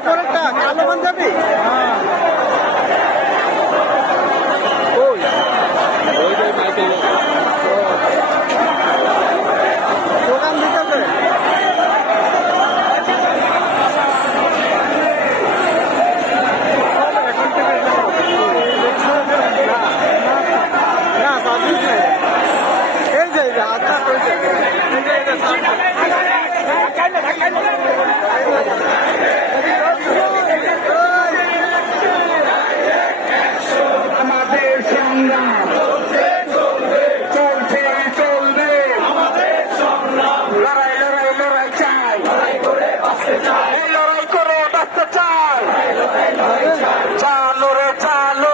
উপরেরটা কালো পাঞ্জাবি দোকান দিতেছে না সার্ভিস নেই এই যে হাতটা আমাদের সংগ্রাম চলছে চলবে লড়াই লড়াই লড়াই চাই লড়াই করে বাঁচতে চাই চালো রে চালো